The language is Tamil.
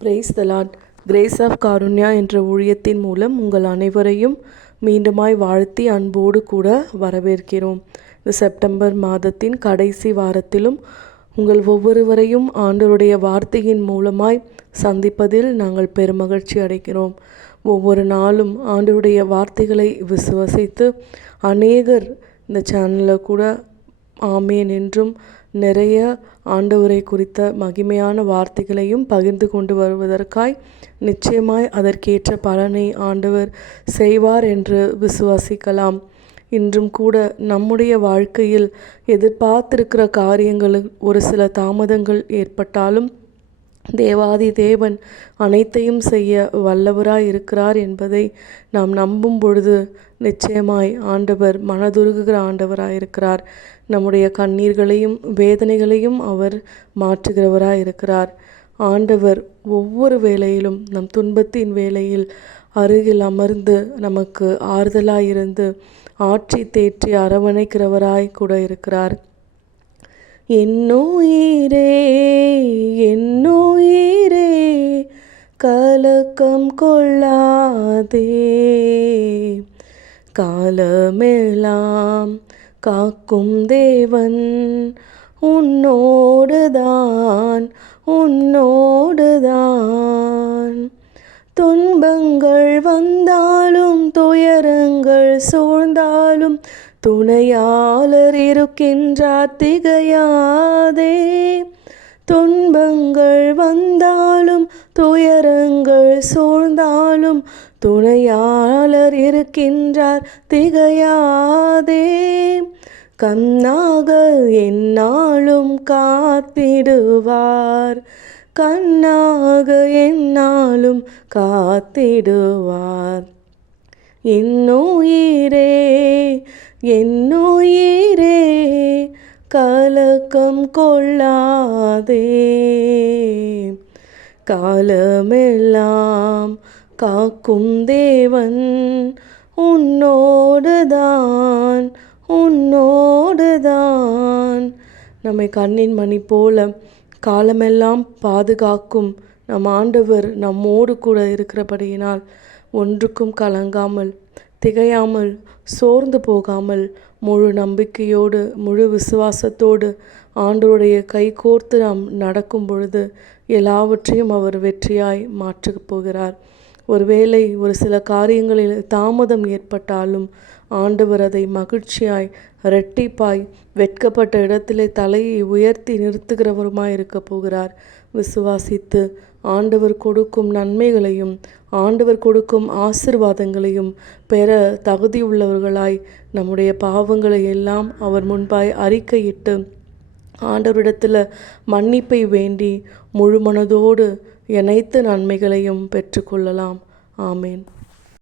Price the Lord. Grace of Karunya என்ற ஊழியத்தின் மூலம் உங்கள் அனைவரையும் மீண்டுமாய் வாழ்த்தி அன்போடு கூட வரவேற்கிறோம். இந்த செப்டம்பர் மாதத்தின் கடைசி வாரத்திலும் உங்கள் ஒவ்வொருவரையும் ஆண்டவருடைய வார்த்தையின் மூலமாய் சந்திப்பதில் நாங்கள் பெருமகிழ்ச்சி அடைகிறோம். ஒவ்வொரு நாளும் ஆண்டவருடைய வார்த்தைகளை விசுவசித்து அநேகர் இந்த சேனலில் கூட ஆமேன் என்றும் நிறைய ஆண்டவரை குறித்த மகிமையான வார்த்தைகளையும் பகிர்ந்து கொண்டு வருவதற்காய் நிச்சயமாய் அதற்கேற்ற பலனை ஆண்டவர் செய்வார் என்று விசுவாசிக்கலாம். இன்றும் கூட நம்முடைய வாழ்க்கையில் எதிர்பார்த்திருக்கிற காரியங்களில் ஒரு சில தாமதங்கள் ஏற்பட்டாலும் தேவாதி தேவன் அனைத்தையும் செய்ய வல்லவராய் இருக்கிறார் என்பதை நாம் நம்பும் பொழுது நிச்சயமாய் ஆண்டவர் மனதுருகுகிற ஆண்டவராய் இருக்கிறார். நம்முடைய கண்ணீர்களையும் வேதனைகளையும் அவர் மாற்றுகிறவராய் இருக்கிறார். ஆண்டவர் ஒவ்வொரு வேளையிலும் நம் துன்பத்தின் வேளையில் அருகில் அமர்ந்து நமக்கு ஆறுதலாயிருந்து ஆற்றி தேற்றி அரவணைக்கிறவராய் கூட இருக்கிறார். என்னுயிரே என்னுயிரே கலக்கம் கொள்ளாதே, காலமெல்லாம் காக்கும் தேவன் உன்னோடுதான் உன்னோடுதான். துன்பங்கள் வந்தாலும் துயரங்கள் சூழ்ந்தாலும் துணையாளர் இருக்கின்றார், திகையாதே. துன்பங்கள் வந்தாலும் துயரங்கள் சூழ்ந்தாலும் துணையாளர் இருக்கின்றார், திகையாதே. கண்ணாக எந்நாளும் காத்திடுவார், கண்ணாக எந்நாளும் காத்திடுவார். என்னுயிரே என்னுயிரே கலக்கம் கொள்ளாதே, காலமெல்லாம் காக்கும் தேவன் உன்னோடுதான் உன்னோடுதான். நம்மை கண்ணின் மணி போல காலமெல்லாம் பாதுகாக்கும் நம் ஆண்டவர் நம்மோடு கூட இருக்கிறபடியினால் ஒன்றுக்கும் கலங்காமல் திகையாமல் சோர்ந்து போகாமல் முழு நம்பிக்கையோடு முழு விசுவாசத்தோடு ஆண்டவருடைய கை கோர்த்து நாம் நடக்கும் பொழுது எல்லாவற்றையும் அவர் வெற்றியாய் மாற்றப் போகிறார். ஒருவேளை ஒரு சில காரியங்களில் தாமதம் ஏற்பட்டாலும் ஆண்டவர் அதை மகிழ்ச்சியாய் இரட்டிப்பாய் வெட்கப்பட்ட இடத்திலே தலையை உயர்த்தி நிறுத்துகிறவருமாய் இருக்க போகிறார். விசுவாசித்து ஆண்டவர் கொடுக்கும் நன்மைகளையும் ஆண்டவர் கொடுக்கும் ஆசீர்வாதங்களையும் பெற தகுதியுள்ளவர்களாய் நம்முடைய பாவங்களை எல்லாம் அவர் முன்பாய் அறிக்கையிட்டு ஆண்டவரிடத்தில் மன்னிப்பை வேண்டி முழு மனதோடு அனைத்து நன்மைகளையும் பெற்றுக்கொள்ளலாம். ஆமேன்.